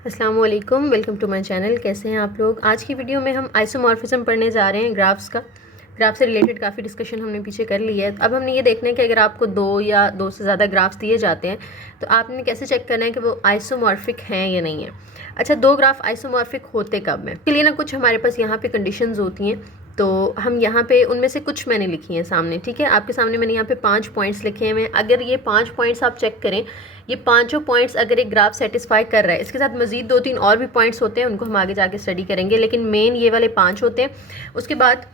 अस्सलाम वालेकुम, welcome to my channel. कैसे हैं आप लोग। आज की वीडियो में हम आइसोमॉर्फिज्म पढ़ने जा रहे हैं ग्राफ्स का। ग्राफ से रिलेटेड काफ़ी डिस्कशन हमने पीछे कर ली है। अब हमने ये देखना है कि अगर आपको दो या दो से ज़्यादा ग्राफ्स दिए जाते हैं तो आपने कैसे चेक करना है कि वो आइसोमॉर्फिक हैं या नहीं है। अच्छा, दो ग्राफ आइसोमॉर्फिक होते कब में, इसके लिए ना कुछ हमारे पास यहाँ पे कंडीशंस होती हैं। तो हम यहाँ पे उनमें से कुछ मैंने लिखी हैं सामने, ठीक है। आपके सामने मैंने यहाँ पे 5 पॉइंट्स लिखे हैं। अगर ये 5 पॉइंट्स आप चेक करें, ये पांचों पॉइंट्स अगर एक ग्राफ सेटिस्फाई कर रहा है, इसके साथ मजीद 2-3 और भी पॉइंट्स होते हैं, उनको हम आगे जाके स्टडी करेंगे, लेकिन मेन ये वाले 5 होते हैं। उसके बाद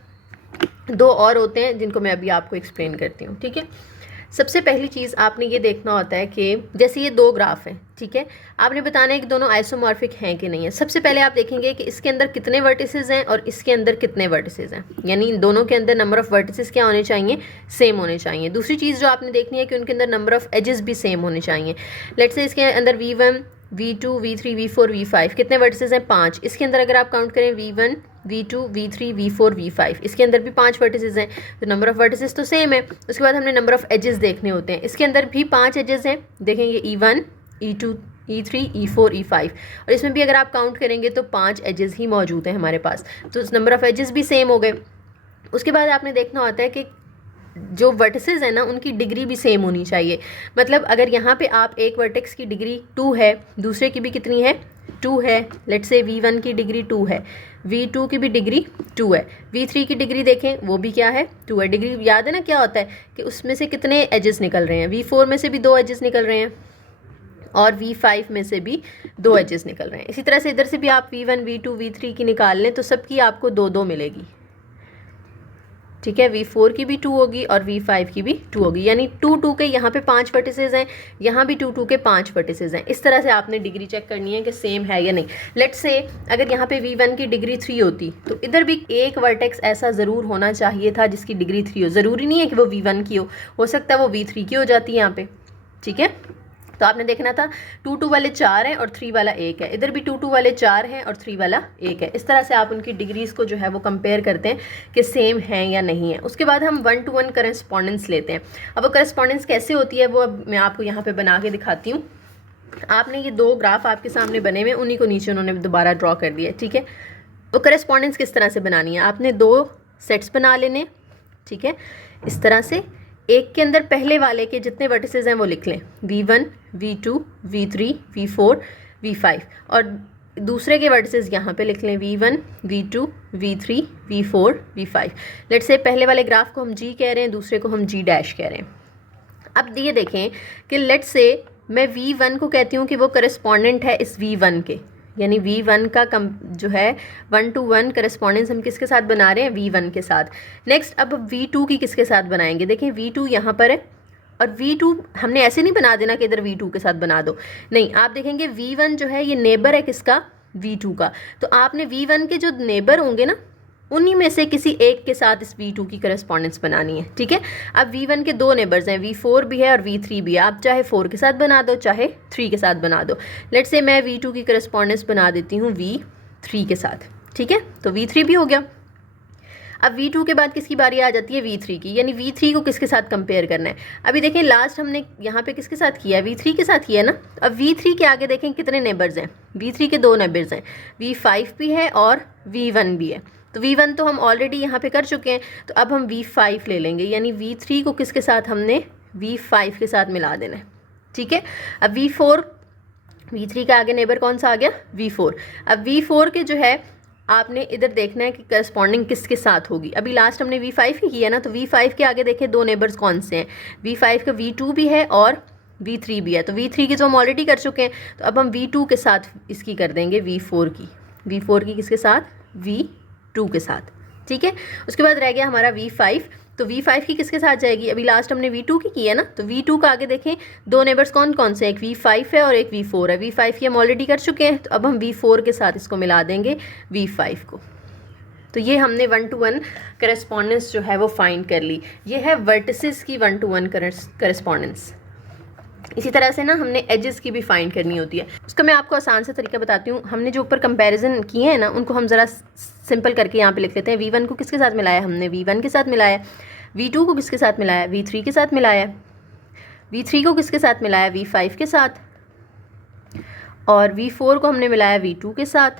2 और होते हैं जिनको मैं अभी आपको एक्सप्लेन करती हूँ, ठीक है। सबसे पहली चीज़ आपने ये देखना होता है कि जैसे ये दो ग्राफ हैं, ठीक है, आपने बताना है कि दोनों आइसोमॉर्फिक हैं कि नहीं है। सबसे पहले आप देखेंगे कि इसके अंदर कितने वर्टिसेस हैं और इसके अंदर कितने वर्टिसेस हैं, यानी इन दोनों के अंदर नंबर ऑफ वर्टिसेस क्या होने चाहिए, सेम होने चाहिए। दूसरी चीज़ जो आपने देखनी है कि उनके अंदर नंबर ऑफ एजेस भी सेम होने चाहिए। लेट्स से इसके अंदर V1, V2, V3, V4, V5 कितने वर्टिसेस हैं, 5। इसके अंदर अगर आप काउंट करें V1, V2, V3, V4, V5, इसके अंदर भी 5 वर्टिसेस हैं, तो नंबर ऑफ वर्टिसेस तो सेम है। उसके बाद हमने नंबर ऑफ एजेस देखने होते हैं। इसके अंदर भी 5 एजेस हैं, देखेंगे E1, E2, E3, E4, E5, और इसमें भी अगर आप काउंट करेंगे तो 5 एजेस ही मौजूद हैं हमारे पास, तो नंबर ऑफ एजेस भी सेम हो गए। उसके बाद आपने देखना होता है कि जो वर्टिसेस है ना उनकी डिग्री भी सेम होनी चाहिए। मतलब अगर यहाँ पे आप एक वर्टेक्स की डिग्री 2 है, दूसरे की भी कितनी है, 2 है। लेट्स से V1 की डिग्री 2 है, V2 की भी डिग्री 2 है, V3 की डिग्री देखें वो भी क्या है, 2 है। डिग्री याद है ना क्या होता है कि उसमें से कितने एजेस निकल रहे हैं, V4 में से भी 2 एजेस निकल रहे हैं और V5 में से भी 2 एजेस निकल रहे हैं। इसी तरह से इधर से भी आप V1, V2, V3 की निकाल लें तो सबकी आपको 2-2 मिलेगी, ठीक है। V4 की भी 2 होगी और V5 की भी 2 होगी, यानी 2-2 के यहाँ पे 5 वर्टिसेस हैं, यहाँ भी 2-2 के 5 वर्टिसेस हैं। इस तरह से आपने डिग्री चेक करनी है कि सेम है या नहीं। लेट्स से अगर यहाँ पे V1 की डिग्री 3 होती तो इधर भी एक वर्टेक्स ऐसा ज़रूर होना चाहिए था जिसकी डिग्री 3 हो। ज़रूरी नहीं है कि वो V1 की हो सकता है वो V3 की हो जाती है यहाँ पे, ठीक है। तो आपने देखना था 2-2 वाले 4 हैं और 3 वाला 1 है, इधर भी 2-2 वाले 4 हैं और 3 वाला 1 है। इस तरह से आप उनकी डिग्रीज को जो है वो कंपेयर करते हैं कि सेम है या नहीं है। उसके बाद हम 1-to-1 करस्पॉन्डेंस लेते हैं। अब वो करस्पॉन्डेंस कैसे होती है वो अब मैं आपको यहाँ पे बना के दिखाती हूँ। आपने ये दो ग्राफ आपके सामने बने हुए, उन्हीं को नीचे उन्होंने दोबारा ड्रॉ कर दिया, ठीक है। वो करस्पॉन्डेंस किस तरह से बनानी है, आपने 2 सेट्स बना लेने, ठीक है। इस तरह से एक के अंदर पहले वाले के जितने वर्टिसेस हैं वो लिख लें, V1, V2, V3, V4, V5, और दूसरे के वर्टिसेस यहाँ पे लिख लें V1, V2, V3, V4, V5। Late से पहले वाले ग्राफ को हम G कह रहे हैं, दूसरे को हम G डैश कह रहे हैं। अब ये देखें कि लेट से मैं V1 को कहती हूँ कि वो करस्पॉन्डेंट है इस V1 के, यानी V1 का जो है 1-to-1 करस्पॉन्डेंस हम किसके साथ बना रहे हैं, V1 के साथ। नेक्स्ट अब V2 की किसके साथ बनाएंगे, देखें V2 यहाँ पर है और V2 हमने ऐसे नहीं बना देना कि इधर V2 के साथ बना दो, नहीं। आप देखेंगे V1 जो है ये नेबर है किसका, V2 का, तो आपने V1 के जो नेबर होंगे ना उन्हीं में से किसी एक के साथ इस V2 की करस्पॉन्डेंस बनानी है, ठीक है। अब V1 के 2 नेबर्स हैं, V4 भी है और V3 भी है। आप चाहे 4 के साथ बना दो चाहे 3 के साथ बना दो। लेट्स से मैं V2 की करस्पॉन्डेंस बना देती हूँ V3 के साथ, ठीक है। तो V3 भी हो गया। अब V2 के बाद किसकी बारी आ जाती है, V3 की, यानी V3 को किसके साथ कंपेयर करना है। अभी देखें लास्ट हमने यहाँ पे किसके साथ किया है, V3 के साथ किया है ना। अब V3 के आगे देखें कितने नेबर्स हैं, V3 के 2 नेबर्स हैं, V5 भी है और V1 भी है। तो V1 तो हम ऑलरेडी यहाँ पे कर चुके हैं, तो अब हम V5 ले लेंगे, यानी V3 को किसके साथ हमने V5 के साथ मिला देना है, ठीक है। अब V3 का आगे नेबर कौन सा आ गया, V4। अब V4 के जो है आपने इधर देखना है कि करस्पॉन्डिंग किसके साथ होगी। अभी लास्ट हमने V5 की किया ना, तो V5 के आगे देखें 2 नेबर्स कौन से हैं, V5 का V2 भी है और V3 भी है। तो V3 की तो हम ऑलरेडी कर चुके हैं, तो अब हम V2 के साथ इसकी कर देंगे V4 की किसके साथ, V2 के साथ, ठीक है। उसके बाद रह गया हमारा V5, तो V5 की किसके साथ जाएगी, अभी लास्ट हमने V2 की है ना, तो V2 का आगे देखें 2 नेबर्स कौन कौन से, एक V5 है और एक V4 है। V5 की हम ऑलरेडी कर चुके हैं, तो अब हम V4 के साथ इसको मिला देंगे V5 को। तो ये हमने 1-to-1 करस्पॉन्डेंस जो है वो फाइंड कर ली। ये है वर्टिसेस की 1-to-1 करस्पॉन्डेंस। इसी तरह से ना हमने एजेस की भी फाइंड करनी होती है। उसका मैं आपको आसान सा तरीका बताती हूँ। हमने जो ऊपर कंपैरिजन किए हैं ना उनको हम ज़रा सिंपल करके यहाँ पे लिख लेते हैं। V1 को किसके साथ मिलाया, हमने V1 के साथ मिलाया। V2 को किसके साथ मिलाया, V3 के साथ मिलाया। V3 को किसके साथ मिलाया, V5 के साथ। और V4 को हमने मिलाया V2 के साथ,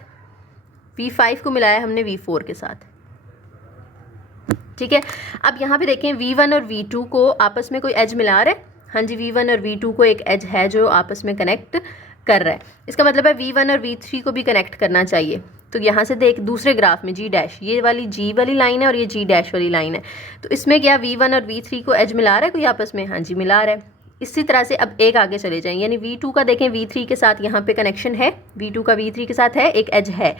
V5 को मिलाया हमने V4 के साथ। ठीक है, अब यहाँ पे देखें V1 और V2 को आपस में कोई एज मिला रहा है। हाँ जी, V1 और V2 को एक एज है जो आपस में कनेक्ट कर रहा है। इसका मतलब है V1 और V3 को भी कनेक्ट करना चाहिए। तो यहाँ से देख दूसरे ग्राफ में G डैश, ये वाली G वाली लाइन है और ये G डैश वाली लाइन है, तो इसमें क्या V1 और V3 को एज मिला रहा है कोई आपस में? हाँ जी, मिला रहा है। इसी तरह से अब एक आगे चले जाएं, यानी V2 का देखें V3 के साथ यहाँ पे कनेक्शन है, V2 का V3 के साथ है, एक एज है।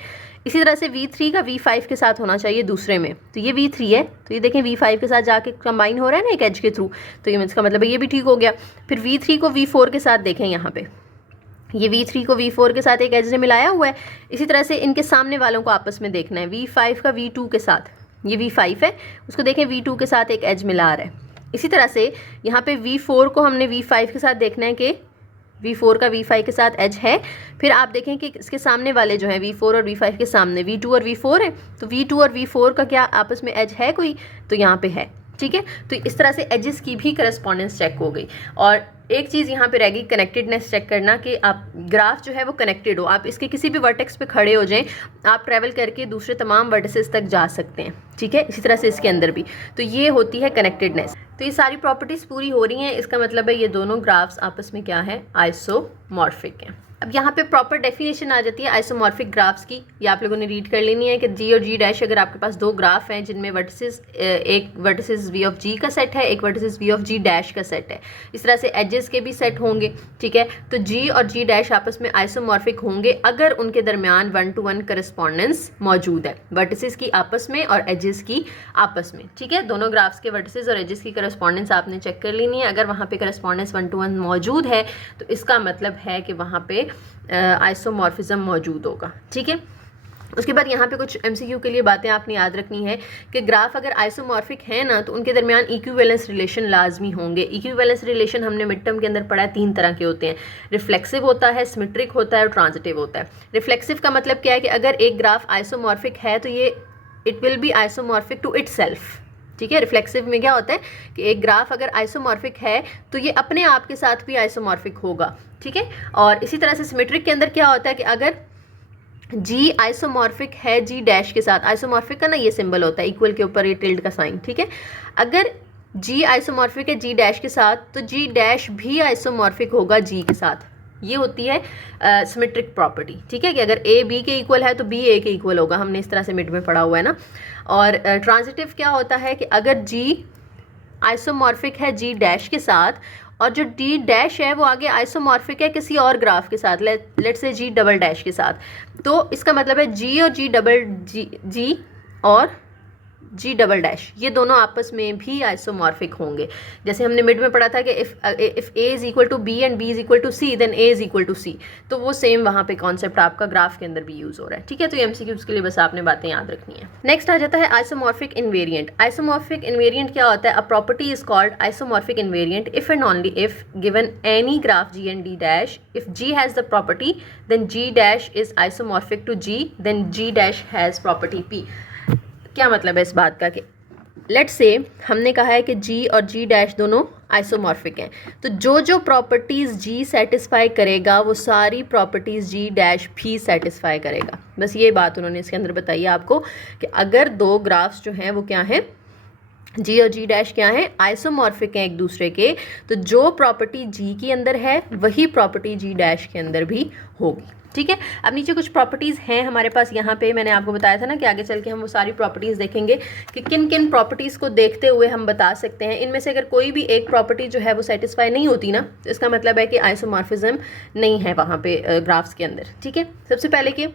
इसी तरह से V3 का V5 के साथ होना चाहिए दूसरे में, तो ये V3 है, तो ये देखें V5 के साथ जाके कंबाइन हो रहा है ना एक एज के थ्रू, तो ये इसका मतलब है ये भी ठीक हो गया। फिर V3 को V4 के साथ देखें, यहाँ पे ये V3 को V4 के साथ एक एज ने मिलाया हुआ है। इसी तरह से इनके सामने वालों को आपस में देखना है, V5 का V2 के साथ, ये V5 है, उसको देखें V2 के साथ एक एज मिला रहा है। इसी तरह से यहाँ पे V4 को हमने V5 के साथ देखना है कि V4 का V5 के साथ एज है। फिर आप देखें कि इसके सामने वाले जो हैं V4 और V5 के सामने V2 और V4 है, तो V2 और V4 का क्या आपस में एज है कोई? तो यहाँ पे है। ठीक है, तो इस तरह से एजेस की भी करस्पॉन्डेंस चेक हो गई। और एक चीज़ यहाँ पे रहेगी कनेक्टेडनेस चेक करना, कि आप ग्राफ जो है वो कनेक्टेड हो, आप इसके किसी भी वर्टेक्स पे खड़े हो जाएं, आप ट्रैवल करके दूसरे तमाम वर्टिसेस तक जा सकते हैं। ठीक है, इसी तरह से इसके अंदर भी, तो ये होती है कनेक्टेडनेस। तो ये सारी प्रॉपर्टीज़ पूरी हो रही हैं, इसका मतलब है ये दोनों ग्राफ्स आपस में क्या है? आइसोमॉर्फिक हैं। अब यहाँ पे प्रॉपर डेफिनेशन आ जाती है आइसोमॉर्फिक ग्राफ्स की, ये आप लोगों ने रीड कर लेनी है कि G और G डैश, अगर आपके पास दो ग्राफ हैं जिनमें वर्टिसेस, एक वर्टिसेस V ऑफ G का सेट है, एक vertices V of G dash का सेट है, इस तरह से एजेस के भी सेट होंगे। ठीक है, तो G और G डैश आपस में आइसोमॉर्फिक होंगे अगर उनके दरमियान 1-to-1 करस्पॉन्डेंस मौजूद है, वर्टिसेस की आपस में और एजेस की आपस में। ठीक है, दोनों ग्राफ्स के वर्टिसेस और एजेस की करस्पॉन्डेंस आपने चेक कर लेनी है। अगर वहाँ पे करस्पॉन्डेंस 1-to-1 मौजूद है तो इसका मतलब है कि वहाँ पे आइसोमॉर्फिज्म मौजूद होगा। ठीक है, उसके बाद यहाँ पे कुछ MCQ के लिए बातें आपने याद रखनी है कि ग्राफ अगर आइसोमॉर्फिक है ना, तो उनके दरमियान इक्विवेलेंस रिलेशन लाजमी होंगे। इक्विवेलेंस रिलेशन हमने मिड टर्म के अंदर पढ़ा है, 3 तरह के होते हैं, रिफ्लेक्सिव होता है, सिमेट्रिक होता है और ट्रांजिटिव होता है। रिफ्लेक्सिव का मतलब क्या है कि अगर एक ग्राफ आइसोमॉर्फिक है तो ये it will be isomorphic to itself. ठीक है, रिफ्लेक्सिव में क्या होता है कि एक ग्राफ अगर आइसोमॉर्फिक है तो ये अपने आप के साथ भी आइसोमॉर्फिक होगा। ठीक है, और इसी तरह से सिमेट्रिक के अंदर क्या होता है कि अगर G आइसोमॉर्फिक है G डैश के साथ, आइसोमॉर्फिक का ना ये सिंबल होता है इक्वल के ऊपर ये टिल्ड का साइन। ठीक है, अगर G आइसोमॉर्फिक है G डैश के साथ तो G डैश भी आइसोमॉर्फिक होगा G के साथ, ये होती है सिमेट्रिक प्रॉपर्टी। ठीक है, कि अगर A B के इक्वल है तो B A के इक्वल होगा, हमने इस तरह से मिड में पढ़ा हुआ है ना। और ट्रांजिटिव क्या होता है कि अगर G आइसोमॉर्फिक है G डैश के साथ और जो D डैश है वो आगे आइसोमॉर्फिक है किसी और ग्राफ के साथ, let's say G double dash के साथ, तो इसका मतलब है G और G डबल G और G डबल डैश ये दोनों आपस में भी आइसोमॉर्फिक होंगे। जैसे हमने मिड में पढ़ा था कि if A is equal to B and B is equal to C then A is equal to C, तो वो सेम वहाँ पे कॉन्सेप्ट आपका ग्राफ के अंदर भी यूज़ हो रहा है। ठीक है, तो MCQs के लिए बस आपने बातें याद रखनी है। नेक्स्ट आ जाता है आइसोमॉर्फिक इन्वेरिएंट। आइसोमॉर्फिक इन्वेरिएंट क्या होता है? A property is called isomorphic invariant if and only if given any graph G and D dash, if G has the property then G dash is isomorphic to G, then G dash has property P। क्या मतलब है इस बात का कि let's say हमने कहा है कि G और G डैश दोनों आइसोमॉर्फिक हैं, तो जो जो प्रॉपर्टीज़ G सेटिस्फाई करेगा वो सारी प्रॉपर्टीज़ G डैश भी सेटिस्फाई करेगा। बस ये बात उन्होंने इसके अंदर बताई है आपको कि अगर दो ग्राफ्स जो हैं वो क्या हैं, G और G डैश क्या है? आइसोमॉर्फिक हैं एक दूसरे के, तो जो प्रॉपर्टी G के अंदर है वही प्रॉपर्टी G डैश के अंदर भी होगी। ठीक है, अब नीचे कुछ प्रॉपर्टीज़ हैं हमारे पास, यहाँ पे मैंने आपको बताया था ना कि आगे चल के हम वो सारी प्रॉपर्टीज़ देखेंगे कि किन किन प्रॉपर्टीज़ को देखते हुए हम बता सकते हैं। इनमें से अगर कोई भी एक प्रॉपर्टी जो है वो सेटिस्फाई नहीं होती ना, तो इसका मतलब है कि आइसोमॉर्फिज्म नहीं है वहाँ पे ग्राफ्स के अंदर। ठीक है, सबसे पहले कि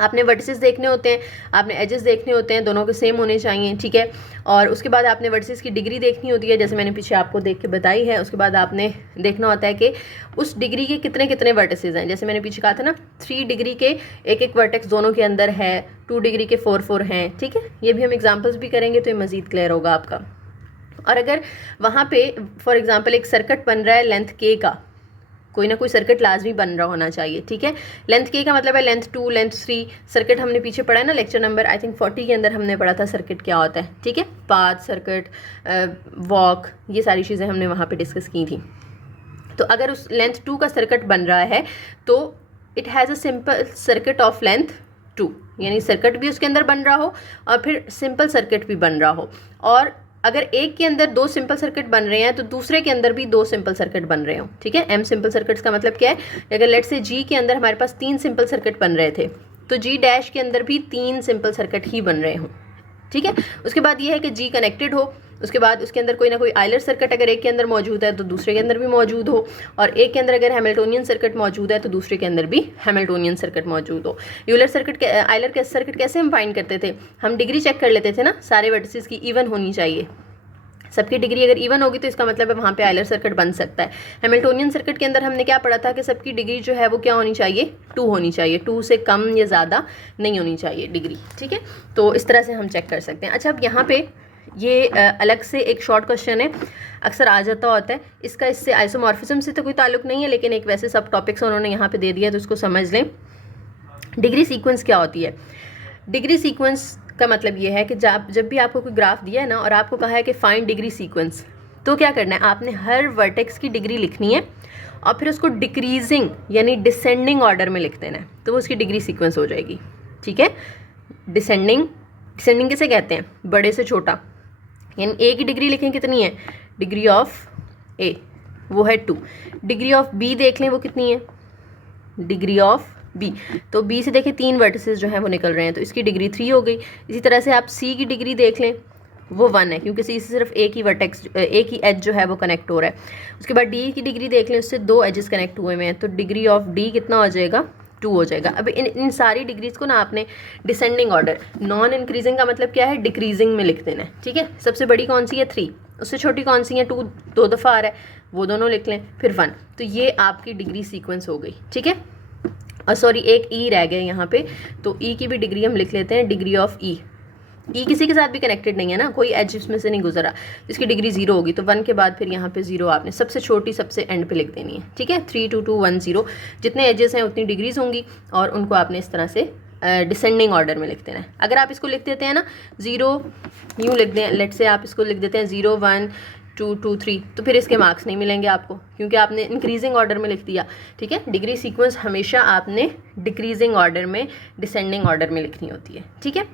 आपने वर्टिसेस देखने होते हैं, आपने एजेस देखने होते हैं, दोनों के सेम होने चाहिए। ठीक है, और उसके बाद आपने वर्टिसेस की डिग्री देखनी होती है, जैसे मैंने पीछे आपको देख के बताई है। उसके बाद आपने देखना होता है कि उस डिग्री के कितने कितने वर्टिसेस हैं, जैसे मैंने पीछे कहा था ना 3 डिग्री के एक एक वर्टेक्स दोनों के अंदर है, 2 डिग्री के 4 हैं। ठीक है, ये भी हम एग्जाम्पल्स भी करेंगे तो ये मज़ीद क्लियर होगा आपका। और अगर वहाँ पे फॉर एग्जाम्पल एक सर्किट बन रहा है लेंथ K का, कोई ना कोई सर्किट लाजमी बन रहा होना चाहिए। ठीक है, लेंथ K का मतलब है लेंथ 2 लेंथ 3 सर्किट हमने पीछे पढ़ा है ना, लेक्चर नंबर आई थिंक 40 के अंदर हमने पढ़ा था सर्किट क्या होता है। ठीक है, पाथ सर्किट, वॉक, ये सारी चीज़ें हमने वहाँ पे डिस्कस की थी। तो अगर उस लेंथ 2 का सर्किट बन रहा है तो it has a simple circuit of length 2, यानी सर्किट भी उसके अंदर बन रहा हो और फिर सिंपल सर्किट भी बन रहा हो। और अगर एक के अंदर 2 सिंपल सर्किट बन रहे हैं तो दूसरे के अंदर भी 2 सिंपल सर्किट बन रहे हो, ठीक है। एम सिंपल सर्किट्स का मतलब क्या है, अगर लेट्स से जी के अंदर हमारे पास 3 सिंपल सर्किट बन रहे थे तो जी डैश के अंदर भी 3 सिंपल सर्किट ही बन रहे हों, ठीक है। उसके बाद ये है कि जी कनेक्टेड हो, उसके बाद उसके अंदर कोई ना कोई आइलर सर्किट अगर एक के अंदर मौजूद है तो दूसरे के अंदर भी मौजूद हो, और एक के अंदर अगर हैमिल्टोनियन सर्किट मौजूद है तो दूसरे के अंदर भी हैमिल्टोनियन सर्किट मौजूद हो। यूलर सर्किट आइलर के सर्किट कैसे हम फाइंड करते थे, हम डिग्री चेक कर लेते थे ना, सारे वर्टिसेस की इवन होनी चाहिए, सबकी डिग्री अगर इवन होगी तो इसका मतलब है वहाँ पे आइलर सर्किट बन सकता है। हैमिल्टोनियन सर्किट के अंदर हमने क्या पढ़ा था कि सबकी डिग्री जो है वो क्या होनी चाहिए, 2 होनी चाहिए, 2 से कम या ज़्यादा नहीं होनी चाहिए डिग्री, ठीक है। तो इस तरह से हम चेक कर सकते हैं। अच्छा, अब यहाँ पे ये अलग से एक शॉर्ट क्वेश्चन है, अक्सर आ जाता होता है, इसका इससे आइसोमॉर्फिज्म से तो कोई ताल्लुक नहीं है, लेकिन एक वैसे सब टॉपिक्स उन्होंने यहाँ पे दे दिया तो इसको समझ लें। डिग्री सीक्वेंस क्या होती है? डिग्री सीक्वेंस का मतलब ये है कि जब भी आपको कोई ग्राफ दिया है ना और आपको कहा है कि फाइंड डिग्री सीक्वेंस, तो क्या करना है, आपने हर वर्टेक्स की डिग्री लिखनी है और फिर उसको डिक्रीजिंग यानी डिसेंडिंग ऑर्डर में लिख देना है, तो वो उसकी डिग्री सीक्वेंस हो जाएगी, ठीक है। डिसेंडिंग किसे कहते हैं, बड़े से छोटा, यानी ए की डिग्री लिखें कितनी है, डिग्री ऑफ ए वो है 2, डिग्री ऑफ बी देख लें वो कितनी है, डिग्री ऑफ बी, तो बी से देखिए 3 वर्टिसेस जो हैं वो निकल रहे हैं तो इसकी डिग्री 3 हो गई। इसी तरह से आप सी की डिग्री देख लें, वो 1 है क्योंकि सी से सिर्फ एक ही वर्टेक्स, एक ही एज जो है वो कनेक्ट हो रहा है। उसके बाद डी की डिग्री देख लें, उससे 2 एजेस कनेक्ट हुए हुए हैं तो डिग्री ऑफ डी कितना हो जाएगा, 2 हो जाएगा। अब इन सारी डिग्रीज को ना आपने डिसेंडिंग ऑर्डर, नॉन इंक्रीजिंग का मतलब क्या है, डिक्रीजिंग में लिख देना है, ठीक है। सबसे बड़ी कौन सी है, 3, उससे छोटी कौन सी है, 2 2 दफ़ा आ रहा है, वो दोनों लिख लें, फिर 1, तो ये आपकी डिग्री सीक्वेंस हो गई, ठीक है। और सॉरी एक ई रह गया यहाँ पे, तो ई की भी डिग्री हम लिख लेते हैं, डिग्री ऑफ ई। ई किसी के साथ भी कनेक्टेड नहीं है ना, कोई एज इसमें से नहीं गुजरा, इसकी डिग्री 0 होगी, तो 1 के बाद फिर यहाँ पे 0 आपने सबसे छोटी सबसे एंड पे लिख देनी है, ठीक है। 3 2 2 1 0, जितने एजेस हैं उतनी डिग्रीज होंगी और उनको आपने इस तरह से डिसेंडिंग ऑर्डर में लिख देना है। अगर आप इसको लिख देते हैं ना 0 यूँ लिख दें, लेट से आप इसको लिख देते हैं 0 1 2 2 3, तो फिर इसके मार्क्स नहीं मिलेंगे आपको क्योंकि आपने इंक्रीजिंग ऑर्डर में लिख दिया, ठीक है। डिग्री सीक्वेंस हमेशा आपने डिक्रीजिंग ऑर्डर में, डिसेंडिंग ऑर्डर में लिखनी होती है, ठीक है।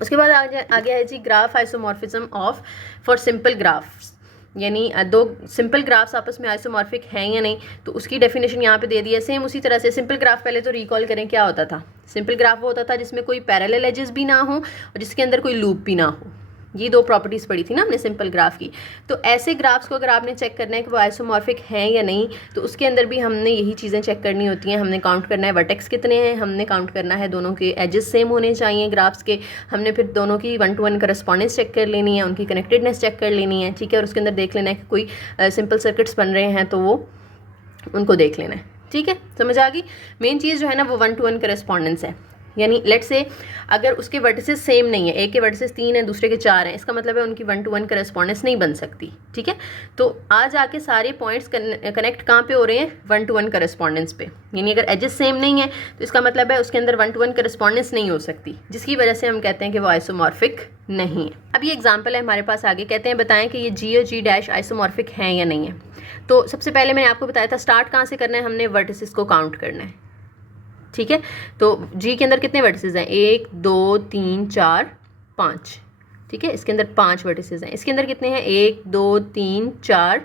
उसके बाद आगे है जी graph isomorphism of for simple graphs, यानी 2 सिंपल ग्राफ्स आपस में आइसोमॉर्फिक हैं या नहीं, तो उसकी डेफिनेशन यहाँ पे दे दी है। सेम उसी तरह से सिंपल ग्राफ, पहले तो रिकॉल करें क्या होता था, सिंपल ग्राफ वो होता था जिसमें कोई पैरेलल एजेस भी ना हो और जिसके अंदर कोई लूप भी ना हो, ये 2 प्रॉपर्टीज़ पढ़ी थी ना हमने सिंपल ग्राफ की। तो ऐसे ग्राफ्स को अगर आपने चेक करना है कि वो आइसोमॉर्फिक हैं या नहीं, तो उसके अंदर भी हमने यही चीज़ें चेक करनी होती हैं। हमने काउंट करना है वर्टेक्स कितने हैं, हमने काउंट करना है दोनों के एजेस सेम होने चाहिए ग्राफ्स के, हमने फिर दोनों की 1 to 1 करस्पॉन्डेंस चेक कर लेनी है, उनकी कनेक्टेडनेस चेक कर लेनी है, ठीक है। और उसके अंदर देख लेना है कि कोई सिंपल सर्किट्स बन रहे हैं तो वो उनको देख लेना है, ठीक है। समझ आ गई। मेन चीज़ जो है ना वो 1 to 1 करस्पॉन्डेंस है, यानी लेट से अगर उसके वर्टिसेस सेम नहीं है, एक के वर्टिसेस 3 हैं दूसरे के 4 हैं, इसका मतलब है उनकी 1 to 1 करस्पॉन्डेंस नहीं बन सकती, ठीक है। तो आज आके सारे पॉइंट्स कनेक्ट कहाँ पे हो रहे हैं, 1 to 1 करस्पॉन्डेंस पे, यानी अगर एजेस सेम नहीं है तो इसका मतलब है उसके अंदर 1 to 1 करस्पॉन्डेंस नहीं हो सकती, जिसकी वजह से हम कहते हैं कि वो आइसोमॉर्फिक नहीं है। अब ये एग्जाम्पल है हमारे पास आगे, कहते हैं बताएं कि ये जी और जी डैश आइसोमॉर्फिक हैं या नहीं है। तो सबसे पहले मैंने आपको बताया था स्टार्ट कहाँ से करना है, हमने वर्टिसेस को काउंट करना है, ठीक है। तो जी के अंदर कितने वर्टिसेस हैं, 1 2 3 4 5, ठीक है। इसके अंदर 5 वर्टिसेस हैं, इसके अंदर कितने हैं, 1 2 3 4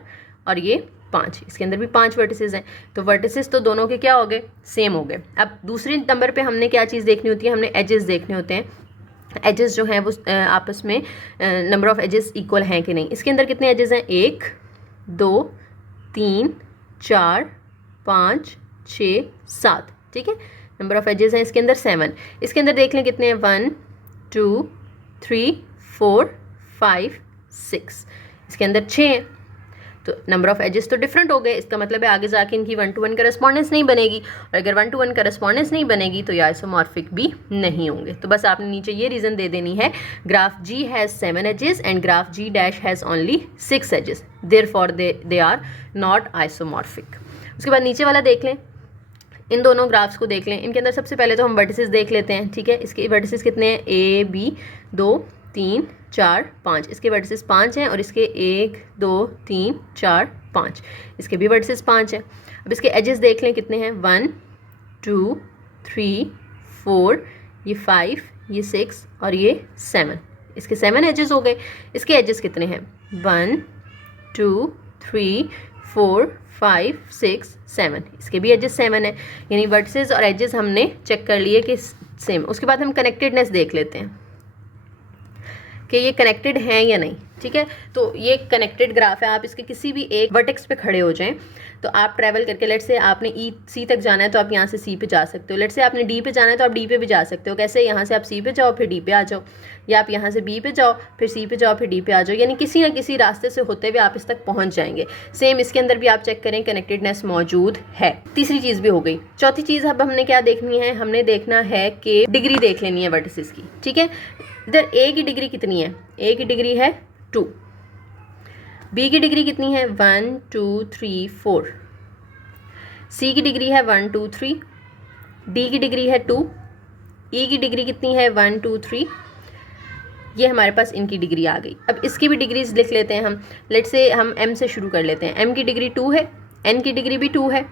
और ये 5, इसके अंदर भी 5 वर्टिसेस हैं। तो वर्टिसेस तो दोनों के क्या हो गए, सेम हो गए। अब दूसरे नंबर पे हमने क्या चीज़ देखनी होती है, हमने एजेस देखने होते हैं। एजेस जो हैं वो आपस में नंबर ऑफ एजेस इक्वल हैं कि नहीं। इसके अंदर कितने एजेस हैं, 1 2 3 4 5 6 7, ठीक है। नंबर ऑफ एजेस हैं इसके अंदर 7। इसके अंदर देख लें कितने हैं, 1 2 3 4 5 6, इसके अंदर 6 हैं। तो नंबर ऑफ एजेस तो डिफरेंट हो गए, इसका मतलब है आगे जाके इनकी 1 to 1 करस्पॉन्डेंस नहीं बनेगी, और अगर 1 to 1 करस्पॉन्डेंस नहीं बनेगी तो ये आइसोमॉर्फिक भी नहीं होंगे। तो बस आपने नीचे ये रीज़न दे देनी है, graph G has 7 edges and graph G dash has only 6 edges, therefore they are not isomorphic. उसके बाद नीचे वाला देख लें, इन दोनों ग्राफ्स को देख लें। इनके अंदर सबसे पहले तो हम वर्टिसेस देख लेते हैं, ठीक है। इसके वर्टिसेस कितने हैं, ए बी 2 3 4 5, इसके वर्टिसेस 5 हैं और इसके 1 2 3 4 5, इसके भी वर्टिसेस 5 हैं। अब इसके एजेस देख लें कितने हैं, 1 2 3 4, ये 5, ये 6 और ये 7। इसके 7 एजेस हो गए। इसके एजेस कितने हैं? 1 2 3 4 5 6 7। इसके भी एजेस 7 है, यानी वर्टिसेस और एजेस हमने चेक कर लिए कि सेम। उसके बाद हम कनेक्टेडनेस देख लेते हैं कि ये कनेक्टेड हैं या नहीं। ठीक है, तो ये कनेक्टेड ग्राफ है। आप इसके किसी भी एक वर्टेक्स पे खड़े हो जाएं तो आप ट्रैवल करके, लेट से आपने सी तक जाना है तो आप यहाँ से सी पे जा सकते हो। लेट से आपने डी पे जाना है तो आप डी पे भी जा सकते हो। कैसे? यहाँ से आप सी पे जाओ फिर डी पे आ जाओ, या आप यहाँ से बी पे जाओ फिर सी पे जाओ फिर डी पे आ जाओ, यानी किसी ना किसी रास्ते से होते हुए आप इस तक पहुँच जाएंगे। सेम इसके अंदर भी आप चेक करें, कनेक्टेडनेस मौजूद है। तीसरी चीज़ भी हो गई। चौथी चीज़ अब हमने क्या देखनी है? हमने देखना है कि डिग्री देख लेनी है वर्टिसेस की। ठीक है, इधर ए की डिग्री कितनी है? ए की डिग्री है 2। बी की डिग्री कितनी है? 1 2 3 4। सी की डिग्री है 1 2 3। डी की डिग्री है 2। ई की डिग्री कितनी है? 1 2 3। ये हमारे पास इनकी डिग्री आ गई। अब इसकी भी डिग्रीज लिख लेते हैं हम। लेट से हम एम से शुरू कर लेते हैं। एम की डिग्री 2 है, एन की डिग्री भी 2 है,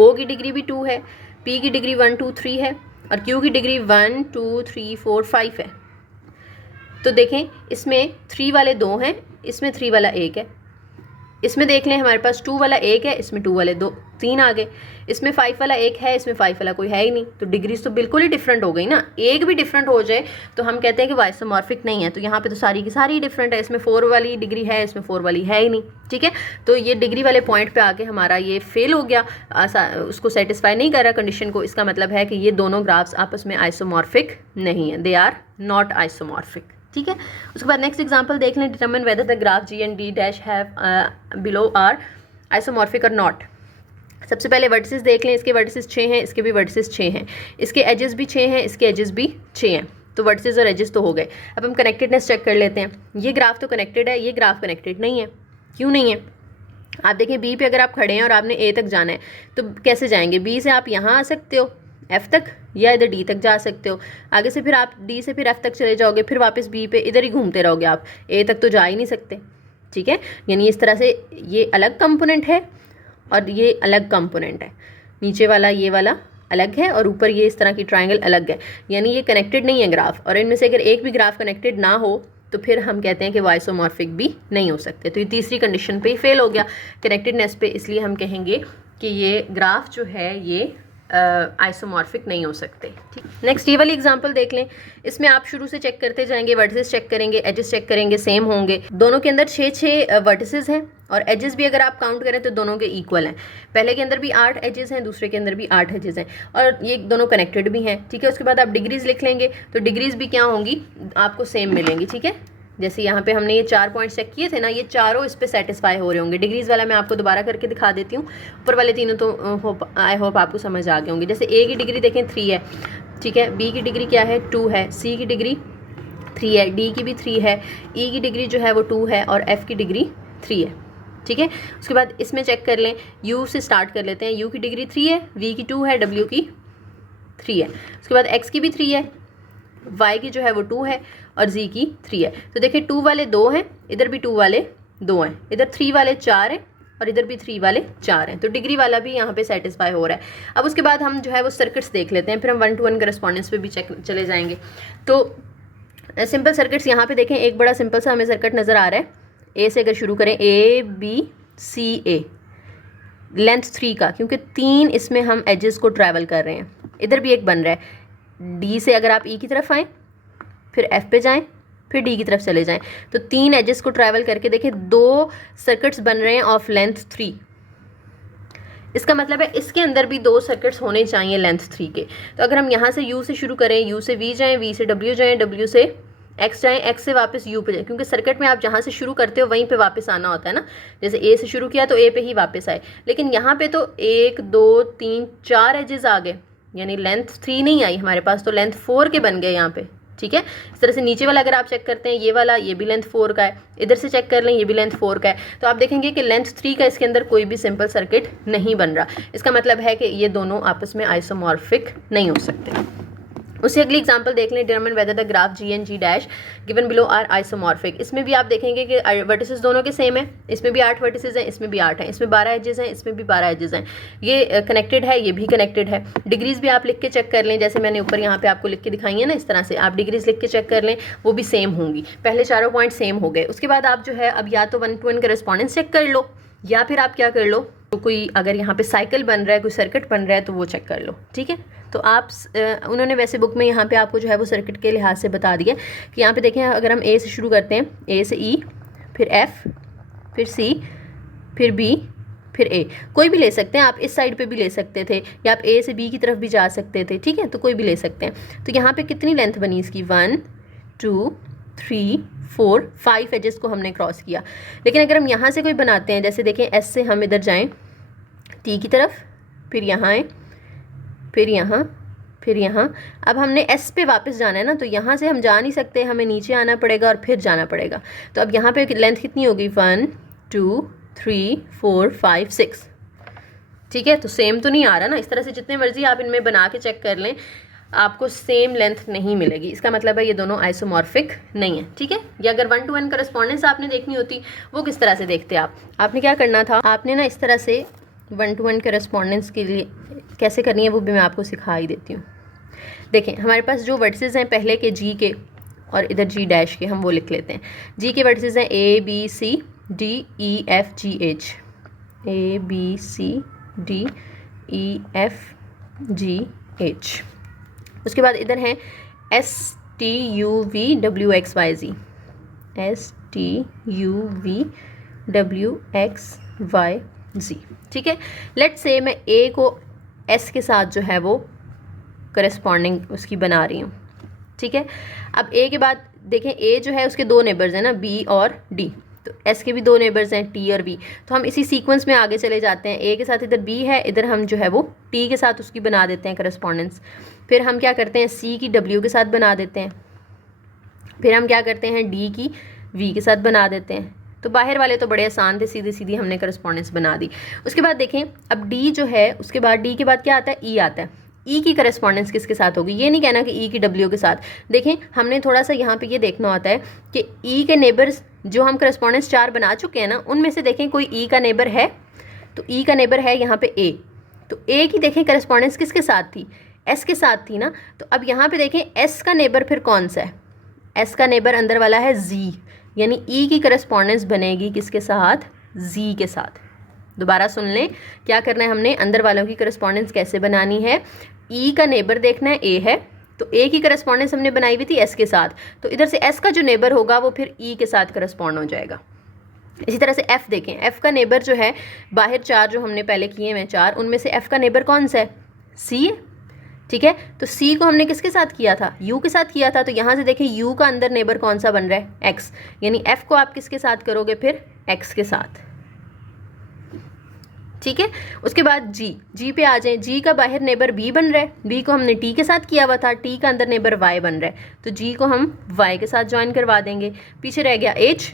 ओ की डिग्री भी 2 है, पी की डिग्री 1 2 3 है और क्यू की डिग्री 1 2 3 4 5 है। तो देखें, इसमें 3 वाले 2 हैं, इसमें 3 वाला 1 है। इसमें देख लें, हमारे पास 2 वाला 1 है, इसमें 2 वाले 3 आ गए। इसमें 5 वाला 1 है, इसमें 5 वाला कोई है ही नहीं। तो डिग्रीज तो बिल्कुल ही डिफरेंट हो गई ना। एक भी डिफरेंट हो जाए तो हम कहते हैं कि वो आइसोमॉर्फिक नहीं है। तो यहाँ पे तो सारी की सारी डिफरेंट है। इसमें 4 वाली डिग्री है, इसमें 4 वाली है ही नहीं। ठीक है, तो ये डिग्री वाले पॉइंट पे आके हमारा ये फेल हो गया, उसको सेटिस्फाई नहीं कर रहा कंडीशन को। इसका मतलब है कि ये दोनों ग्राफ्स आपस में आइसोमॉर्फिक नहीं है, दे आर नॉट आइसोमॉर्फिक। ठीक है, उसके बाद नेक्स्ट एग्जांपल देख लें। Determine whether the graph G and D dash have below are isomorphic और नॉट। सबसे पहले वर्टिसेस देख लें। इसके वर्टिसेस 6 हैं, इसके भी वर्टिसेस 6 हैं, इसके एजेस भी 6 हैं, इसके एजेस भी 6 हैं। तो वर्टिसेस और एजेस तो हो गए। अब हम कनेक्टेडनेस चेक कर लेते हैं। ये ग्राफ तो कनेक्टेड है, ये ग्राफ कनेक्टेड नहीं है। क्यों नहीं है? आप देखें, बी पे अगर आप खड़े हैं और आपने ए तक जाना है तो कैसे जाएंगे? बी से आप यहाँ आ सकते हो एफ तक, या इधर डी तक जा सकते हो। आगे से फिर आप डी से फिर एफ तक चले जाओगे, फिर वापस बी पे, इधर ही घूमते रहोगे आप। ए तक तो जा ही नहीं सकते। ठीक है, यानी इस तरह से ये अलग कंपोनेंट है और ये अलग कंपोनेंट है। नीचे वाला ये वाला अलग है और ऊपर ये इस तरह की ट्रायंगल अलग है, यानी ये कनेक्टेड नहीं है ग्राफ। और इनमें से अगर एक भी ग्राफ कनेक्टेड ना हो तो फिर हम कहते हैं कि वो आइसोमॉर्फिक भी नहीं हो सकते। तो ये तीसरी कंडीशन पे ही फेल हो गया, कनेक्टेडनेस पे। इसलिए हम कहेंगे कि ये ग्राफ जो है ये आइसोमॉर्फिक नहीं हो सकते। ठीक, नेक्स्ट ये वाली एग्जांपल देख लें। इसमें आप शुरू से चेक करते जाएंगे, वर्टिसेस चेक करेंगे, एजेस चेक करेंगे, सेम होंगे। दोनों के अंदर 6 वर्टिसेस हैं और एजेस भी अगर आप काउंट करें तो दोनों के इक्वल हैं। पहले के अंदर भी 8 एजेस हैं, दूसरे के अंदर भी 8 एजेस हैं और ये दोनों कनेक्टेड भी हैं। ठीक है, उसके बाद आप डिग्रीज लिख लेंगे तो डिग्रीज भी क्या होंगी? आपको सेम मिलेंगी। ठीक है, जैसे यहाँ पे हमने ये 4 पॉइंट्स चेक किए थे ना, ये चारों इस पे सेटिस्फाई हो रहे होंगे। डिग्रीज वाला मैं आपको दोबारा करके दिखा देती हूँ। ऊपर वाले तीनों तो आई होप आपको समझ आ गए होंगे। जैसे ए की डिग्री देखें 3 है। ठीक है, बी की डिग्री क्या है? 2 है। सी की डिग्री 3 है, डी की भी 3 है, ई की डिग्री जो है वो 2 है और एफ की डिग्री 3 है। ठीक है, उसके बाद इसमें चेक कर लें। यू से स्टार्ट कर लेते हैं। यू की डिग्री 3 है, वी की 2 है, डब्ल्यू की 3 है। उसके बाद एक्स की भी 3 है, y की जो है वो 2 है और z की 3 है। तो देखिए 2 वाले 2 हैं, इधर भी 2 वाले 2 हैं, इधर 3 वाले 4 हैं और इधर भी 3 वाले 4 हैं। तो डिग्री वाला भी यहाँ पे सेटिस्फाई हो रहा है। अब उसके बाद हम जो है वो सर्किट्स देख लेते हैं, फिर हम 1-to-1 करेस्पॉन्डेंस पे भी चले जाएंगे। तो सिंपल सर्किट्स यहाँ पे देखें, एक बड़ा सिंपल सा हमें सर्किट नज़र आ रहा है। ए से अगर शुरू करें, ABCA, लेंथ 3 का, क्योंकि 3 इसमें हम एजेस को ट्रैवल कर रहे हैं। इधर भी एक बन रहा है। डी से अगर आप ई की तरफ आएँ, फिर एफ पे जाएं, फिर डी की तरफ चले जाएं, तो 3 एजेस को ट्रैवल करके देखें 2 सर्किट्स बन रहे हैं ऑफ लेंथ 3। इसका मतलब है इसके अंदर भी 2 सर्किट्स होने चाहिए लेंथ 3 के। तो अगर हम यहाँ से यू से शुरू करें, यू से वी जाएं, वी से डब्ल्यू जाएं, डब्ल्यू से एक्स जाएं, एक्स से वापस यू पे जाएं, क्योंकि सर्किट में आप जहाँ से शुरू करते हो वहीं पे वापस आना होता है ना। जैसे ए से शुरू किया तो ए पे ही वापस आए, लेकिन यहाँ पे तो 1 2 3 4 एजेस आ गए, यानी लेंथ 3 नहीं आई हमारे पास, तो लेंथ 4 के बन गए यहाँ पे। ठीक है, इस तरह से नीचे वाला अगर आप चेक करते हैं, ये वाला, ये भी लेंथ 4 का है, इधर से चेक कर लें, ये भी लेंथ 4 का है, तो आप देखेंगे कि लेंथ 3 का इसके अंदर कोई भी सिंपल सर्किट नहीं बन रहा। इसका मतलब है कि ये दोनों आपस में आइसोमॉर्फिक नहीं हो सकते। उससे अगली एग्जांपल देख लें, determine whether the graph G and G dash given below are isomorphic. इसमें भी आप देखेंगे कि वर्टिसेस दोनों के सेम है, इसमें भी 8 वर्टिसेस हैं, इसमें भी 8 हैं, इसमें 12 एजेस हैं, इसमें भी 12 एजेस हैं, ये कनेक्टेड है, ये भी कनेक्टेड है। डिग्रीज भी आप लिख के चेक कर लें, जैसे मैंने ऊपर यहाँ पे आपको लिख के दिखाई है ना, इस तरह से आप डिग्रीज लिख के चेक कर लें, वो भी सेम होंगी। पहले चारों पॉइंट सेम हो गए। उसके बाद आप जो है अब या तो 1-to-1 करेस्पॉन्डेंस चेक कर लो, या फिर आप क्या कर लो, तो कोई अगर यहाँ पे साइकिल बन रहा है, कोई सर्किट बन रहा है तो वो चेक कर लो, ठीक है। तो आप उन्होंने वैसे बुक में यहाँ पे आपको जो है वो सर्किट के लिहाज से बता दिया कि यहाँ पे देखें, अगर हम ए से शुरू करते हैं, ए से ई, फिर एफ, फिर सी, फिर बी, फिर ए, कोई भी ले सकते हैं आप, इस साइड पे भी ले सकते थे, या आप ए से बी की तरफ भी जा सकते थे, ठीक है, तो कोई भी ले सकते हैं। तो यहाँ पे कितनी लेंथ बनी इसकी, 1 2 3 4 5 एजेस को हमने क्रॉस किया। लेकिन अगर हम यहाँ से कोई बनाते हैं, जैसे देखें एस से हम इधर जाएं टी की तरफ, फिर यहाँ आए, फिर यहाँ, फिर यहाँ, अब हमने एस पे वापस जाना है ना, तो यहाँ से हम जा नहीं सकते, हमें नीचे आना पड़ेगा और फिर जाना पड़ेगा। तो अब यहाँ पे लेंथ कितनी होगी, 1 2 3 4 5 6, ठीक है। तो सेम तो नहीं आ रहा ना, इस तरह से जितने मर्जी आप इनमें बना के चेक कर लें, आपको सेम लेंथ नहीं मिलेगी। इसका मतलब है ये दोनों आइसोमॉर्फिक नहीं है, ठीक है। या अगर 1-to-1 करेस्पॉन्डेंस आपने देखनी होती, वो किस तरह से देखते आप, आपने क्या करना था, आपने ना इस तरह से 1-to-1 करेस्पॉन्डेंस के लिए कैसे करनी है वो भी मैं आपको सिखा ही देती हूँ। देखें, हमारे पास जो वर्टिसेस हैं पहले के जी के और इधर जी डैश के, हम वो लिख लेते हैं। जी के वर्टिसेस हैं A B C D E F G H, A B C D E F G H. उसके बाद इधर हैं S T U V W X Y G, S T U V W X Y G, ठीक है। Let's say मैं ए को S के साथ जो है वो करेस्पॉन्डिंग उसकी बना रही हूँ, ठीक है। अब ए के बाद देखें, ए जो है उसके 2 नेबर्स हैं ना, बी और डी, तो एस के भी 2 नेबर्स हैं, टी और बी। तो हम इसी सीक्वेंस में आगे चले जाते हैं, ए के साथ इधर बी है, इधर हम जो है वो टी के साथ उसकी बना देते हैं करेस्पॉन्डेंस। फिर हम क्या करते हैं, सी की डब्ल्यू के साथ बना देते हैं, फिर हम क्या करते हैं, डी की वी के साथ बना देते हैं। तो बाहर वाले तो बड़े आसान थे, सीधी सीधी हमने करस्पॉन्डेंस बना दी। उसके बाद देखें, अब डी जो है, उसके बाद डी के बाद क्या आता है, ई आता है। ई की करस्पॉन्डेंस किसके साथ होगी, ये नहीं कहना कि ई की डब्ल्यू के साथ। देखें, हमने थोड़ा सा यहाँ पे ये देखना होता है कि ई के नेबर्स जो हम करस्पॉन्डेंस 4 बना चुके हैं ना, उनमें से देखें कोई ई का नेबर है, तो ई का नेबर है यहाँ पे ए, तो ए की देखें करस्पॉन्डेंस किसके साथ थी, एस के साथ थी ना। तो अब यहाँ पे देखें एस का नेबर फिर कौन सा है, एस का नेबर अंदर वाला है जी, यानी ई की करस्पॉन्डेंस बनेगी किसके साथ, जी के साथ। दोबारा सुन लें, क्या करना है हमने, अंदर वालों की करस्पॉन्डेंस कैसे बनानी है, ई का नेबर देखना है, ए है, तो ए की करस्पॉन्डेंस हमने बनाई हुई थी एस के साथ, तो इधर से एस का जो नेबर होगा वो फिर ई के साथ करस्पॉन्ड हो जाएगा। इसी तरह से एफ देखें, एफ का नेबर जो है, बाहर 4 जो हमने पहले किए हैं 4, उनमें से एफ का नेबर कौन सा है, सी है, ठीक है। तो सी को हमने किसके साथ किया था, यू के साथ किया था, तो यहाँ से देखें यू का अंदर नेबर कौन सा बन रहा है, एक्स, यानी एफ को आप किसके साथ करोगे, फिर एक्स के साथ, ठीक है। उसके बाद जी पे आ जाएं, जी का बाहर नेबर बी बन रहा है, बी को हमने टी के साथ किया हुआ था, टी का अंदर नेबर वाई बन रहा है, तो जी को हम वाई के साथ ज्वाइन करवा देंगे। पीछे रह गया एच,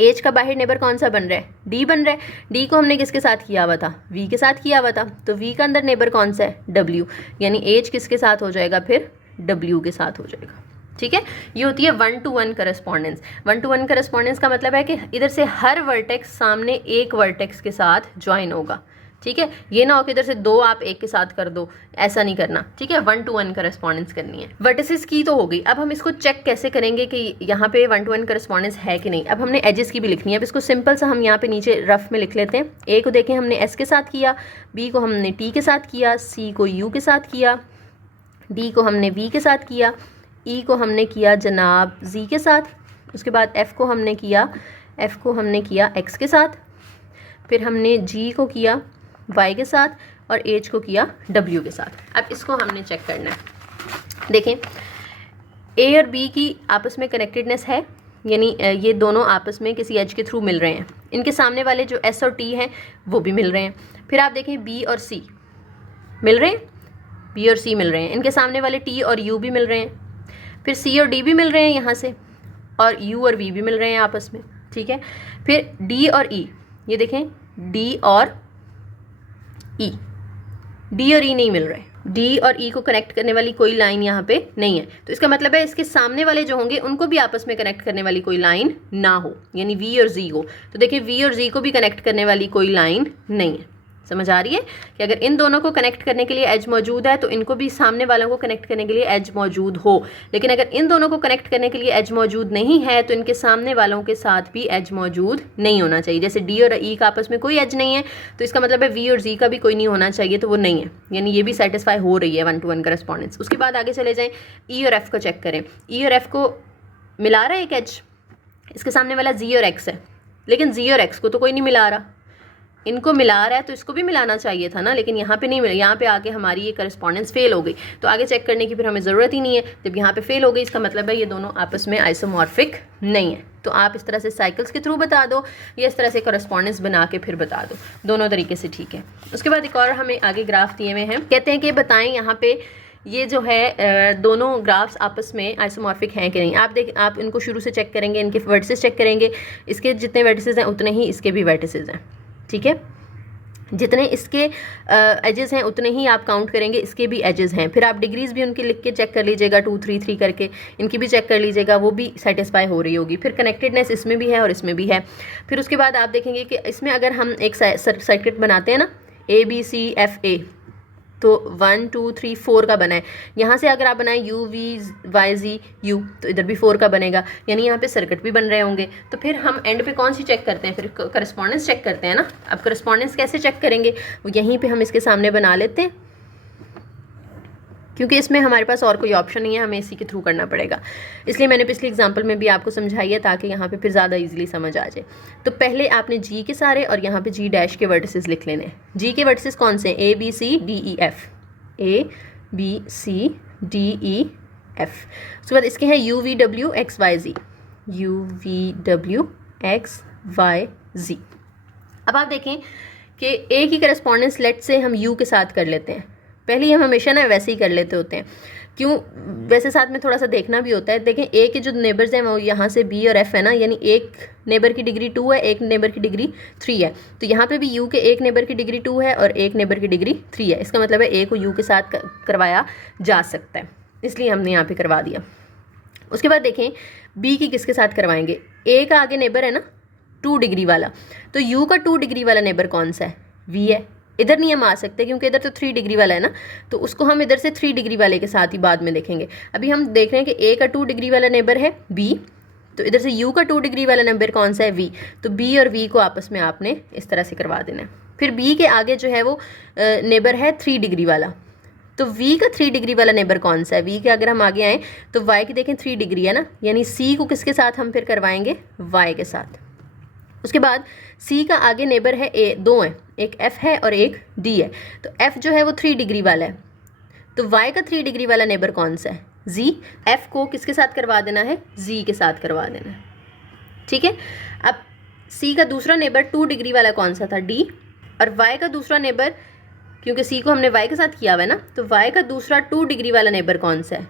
एच का बाहर नेबर कौन सा बन रहा है, डी बन रहा है, डी को हमने किसके साथ किया हुआ था, वी के साथ किया हुआ था, तो वी का अंदर नेबर कौन सा है, डब्ल्यू, यानी एच किसके साथ हो जाएगा, फिर डब्ल्यू के साथ हो जाएगा, ठीक है। ये होती है 1-to-1 करस्पॉन्डेंस। 1-to-1 करस्पॉन्डेंस का मतलब है कि इधर से हर वर्टेक्स सामने एक वर्टेक्स के साथ ज्वाइन होगा, ठीक है। ये ना हो कि इधर से 2 आप एक के साथ कर दो, ऐसा नहीं करना, ठीक है। 1-to-1 करस्पॉन्डेंस करनी है। वर्टिसेस की तो हो गई, अब हम इसको चेक कैसे करेंगे कि यहाँ पे 1-to-1 करस्पॉन्डेंस है कि नहीं। अब हमने एजेस की भी लिखनी है, अब इसको सिंपल सा हम यहाँ पे नीचे रफ में लिख लेते हैं। ए को देखें हमने एस के साथ किया, बी को हमने टी के साथ किया, सी को यू के साथ किया, डी को हमने वी के साथ किया, ई को हमने किया जनाब जी के साथ, उसके बाद एफ़ को हमने किया एक्स के साथ, फिर हमने जी को किया वाई के साथ और एच को किया डब्ल्यू के साथ। अब इसको हमने चेक करना है। देखें, ए और बी की आपस में कनेक्टेडनेस है, यानी ये दोनों आपस में किसी एज के थ्रू मिल रहे हैं। इनके सामने वाले जो एस और टी हैं वो भी मिल रहे हैं। फिर आप देखें बी और सी मिल रहे हैं, बी और सी मिल रहे हैं। इनके सामने वाले टी और यू भी मिल रहे हैं। फिर सी और डी भी मिल रहे हैं यहाँ से, और यू और वी भी मिल रहे हैं आपस में, ठीक है। फिर डी और ई, ये देखें डी और ई नहीं मिल रहे, डी और ई को कनेक्ट करने वाली कोई लाइन यहाँ पे नहीं है, तो इसका मतलब है इसके सामने वाले जो होंगे उनको भी आपस में कनेक्ट करने वाली कोई लाइन ना हो, यानी वी और जी को। तो देखिए वी और जी को भी कनेक्ट करने वाली कोई लाइन नहीं है। समझ आ रही है कि अगर इन दोनों को कनेक्ट करने के लिए एज मौजूद है तो इनको भी सामने वालों को कनेक्ट करने के लिए एज मौजूद हो, लेकिन अगर इन दोनों को कनेक्ट करने के लिए एज मौजूद नहीं है तो इनके सामने वालों के साथ भी एज मौजूद नहीं होना चाहिए। जैसे डी और ई का आपस में कोई एज नहीं है तो इसका मतलब है वी और जी का भी कोई नहीं होना चाहिए, तो वो नहीं है, यानी ये भी सेटिस्फाई हो रही है 1-to-1 करस्पॉन्डेंस। उसके बाद आगे चले जाएँ, ई और एफ को चेक करें। ई और एफ को मिला रहा है एक एज, इसके सामने वाला जी और एक्स है, लेकिन जी और एक्स को तो कोई नहीं मिला रहा, इनको मिला रहा है तो इसको भी मिलाना चाहिए था ना, लेकिन यहाँ पे नहीं मिला, यहाँ पे आके हमारी ये करस्पॉन्डेंस फेल हो गई, तो आगे चेक करने की फिर हमें ज़रूरत ही नहीं है। जब यहाँ पे फेल हो गई इसका मतलब है ये दोनों आपस में आइसोमॉर्फिक नहीं है। तो आप इस तरह से साइकिल्स के थ्रू बता दो या इस तरह से करस्पॉन्डेंस बना के फिर बता दो, दोनों तरीके से ठीक है। उसके बाद एक और हमें आगे ग्राफ दिए हुए हैं, कहते हैं कि बताएं यहाँ पे ये जो है दोनों ग्राफ्स आपस में आइसोमॉर्फिक हैं कि नहीं। आप इनको शुरू से चेक करेंगे, इनके वर्टिसेस चेक करेंगे, इसके जितने वर्टिसेस हैं उतने ही इसके भी वर्टिसेस हैं, ठीक है। जितने इसके एजेस हैं उतने ही आप काउंट करेंगे इसके भी एजेस हैं। फिर आप डिग्रीज भी उनकी लिख के चेक कर लीजिएगा 2, 3, 3 करके, इनकी भी चेक कर लीजिएगा, वो भी सेटिस्फाई हो रही होगी। फिर कनेक्टेडनेस इसमें भी है और इसमें भी है। फिर उसके बाद आप देखेंगे कि इसमें अगर हम एक सर्किट बनाते हैं ना ABCFA, तो 1, 2, 3, 4 का बना है। यहाँ से अगर आप बनाएं UVYZU तो इधर भी 4 का बनेगा, यानी यहाँ पे सर्किट भी बन रहे होंगे। तो फिर हम एंड पे कौन सी चेक करते हैं, फिर करस्पॉन्डेंस चेक करते हैं ना। अब करस्पॉन्डेंस कैसे चेक करेंगे, वो यहीं पे हम इसके सामने बना लेते हैं, क्योंकि इसमें हमारे पास और कोई ऑप्शन नहीं है, हमें इसी के थ्रू करना पड़ेगा। इसलिए मैंने पिछले एग्जाम्पल में भी आपको समझाई है ताकि यहाँ पे फिर ज़्यादा इजीली समझ आ जाए। तो पहले आपने जी के सारे और यहाँ पे जी डैश के वर्टिसेस लिख लेने हैं। जी के वर्टिसेस कौन से हैं, ABCDEF, ABCDEF। उसके बाद इसके हैं UVWXYZ, UVWXYZ। अब आप देखें कि ए की करस्पॉन्डेंस लेट से हम यू के साथ कर लेते हैं। पहले हम हमेशा ना वैसे ही कर लेते होते हैं, क्यों, वैसे साथ में थोड़ा सा देखना भी होता है। देखें ए के जो नेबर्स हैं वो यहाँ से बी और एफ है ना, यानी एक नेबर की डिग्री 2 है, एक नेबर की डिग्री 3 है। तो यहाँ पे भी यू के एक नेबर की डिग्री 2 है और एक नेबर की डिग्री 3 है। इसका मतलब है ए को यू के साथ करवाया जा सकता है, इसलिए हमने यहाँ पे करवा दिया। उसके बाद देखें बी की किसके साथ करवाएंगे, ए का आगे नेबर है ना 2 डिग्री वाला, तो यू का 2 डिग्री वाला नेबर कौन सा है, वी है। इधर नहीं हम आ सकते क्योंकि इधर तो 3 डिग्री वाला है ना, तो उसको हम इधर से 3 डिग्री वाले के साथ ही बाद में देखेंगे। अभी हम देख रहे हैं कि ए का 2 डिग्री वाला नेबर है बी, तो इधर से यू का 2 डिग्री वाला नेबर कौन सा है, वी। तो बी और वी को आपस में आपने इस तरह से करवा देना है। फिर बी के आगे जो है वो नेबर है 3 डिग्री वाला, तो v का 3 डिग्री वाला नेबर कौन सा है, v के अगर हम आगे आएँ तो y की देखें 3 डिग्री है ना, यानी c को किसके साथ हम फिर करवाएंगे, y के साथ। उसके बाद c का आगे नेबर है a, 2 है, एक f है और एक d है, तो f जो है वो 3 डिग्री वाला है, तो y का 3 डिग्री वाला नेबर कौन सा है, z। f को किसके साथ करवा देना है, z के साथ करवा देना है, ठीक है। अब c का दूसरा नेबर 2 डिग्री वाला कौन सा था, d, और y का दूसरा नेबर, क्योंकि c को हमने y के साथ किया हुआ है ना, तो y का दूसरा 2 डिग्री वाला नेबर कौन सा है,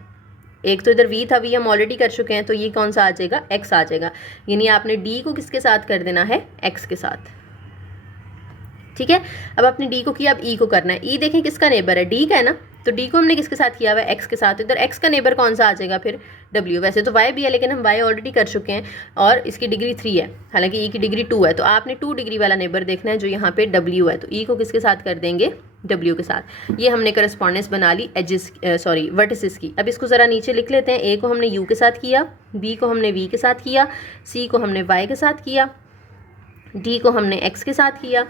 एक तो इधर v था, v हम ऑलरेडी कर चुके हैं, तो ये कौन सा आ जाएगा, x आ जाएगा। यानी आपने d को किसके साथ कर देना है, x के साथ, ठीक है। अब आपने d को किया, अब e को करना है। e देखें किसका नेबर है, d का है ना, तो d को हमने किसके साथ किया हुआ है, x के साथ। इधर x का नेबर कौन सा आ जाएगा फिर, w। वैसे तो y भी है लेकिन हम y ऑलरेडी कर चुके हैं और इसकी डिग्री 3 है, हालांकि e की डिग्री 2 है, तो आपने 2 डिग्री वाला नेबर देखना है जो यहाँ पे w है, तो e को किसके साथ कर देंगे, w के साथ। ये हमने करस्पॉन्डेंस बना ली एजेस वर्टिसेस की। अब इसको ज़रा नीचे लिख लेते हैं। a को हमने u के साथ किया, b को हमने v के साथ किया, c को हमने y के साथ किया, d को हमने x के साथ किया,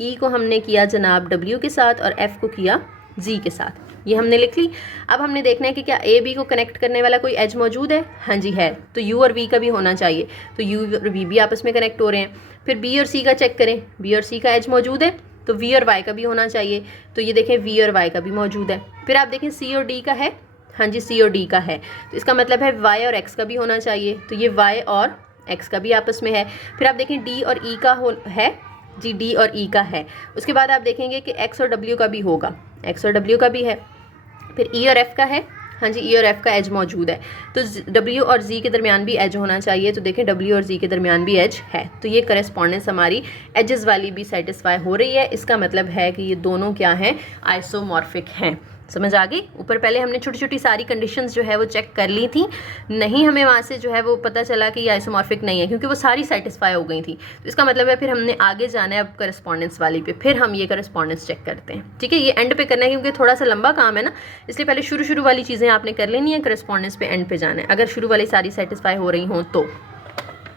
e को हमने किया जनाब w के साथ और f को किया z के साथ। ये हमने लिख ली। अब हमने देखना है कि क्या a b को कनेक्ट करने वाला कोई एज मौजूद है, हाँ जी है, तो u और v का भी होना चाहिए, तो u और v भी आपस में कनेक्ट हो रहे हैं। फिर b और c का चेक करें, b और c का एज मौजूद है, तो v और y का भी होना चाहिए, तो ये देखें v और y का भी मौजूद है। फिर आप देखें c और d का है, हाँ जी c और d का है, तो इसका मतलब है y और x का भी होना चाहिए, तो ये y और x का भी आपस में है। फिर आप देखें d और e का है जी, d और e का है। उसके बाद आप देखेंगे कि x और w का भी होगा, x और w का भी है। फिर e और f का है, हाँ जी e और f का एज मौजूद है, तो w और z के दरमियान भी एज होना चाहिए, तो देखें w और z के दरमियान भी एज है। तो ये करस्पॉन्डेंस हमारी एजेस वाली भी सेटिस्फाई हो रही है। इसका मतलब है कि ये दोनों क्या हैं, आइसोमॉर्फिक हैं। समझ आ गई। ऊपर पहले हमने छोटी छोटी सारी कंडीशंस जो है वो चेक कर ली थी, नहीं हमें वहाँ से जो है वो पता चला कि ये आइसोमॉर्फिक नहीं है, क्योंकि वो सारी सेटिस्फाई हो गई थी। तो इसका मतलब है फिर हमने आगे जाना है अब करस्पॉन्डेंस वाली पे, फिर हम ये करस्पॉन्डेंस चेक करते हैं, ठीक है। ये एंड पे करना है क्योंकि थोड़ा सा लंबा काम है ना, इसलिए पहले शुरू वाली चीज़ें आपने कर लेनी है, करस्पॉन्डेंस पे एंड पे जाना है, अगर शुरू वाली सारी सेटिस्फाई हो रही हों तो।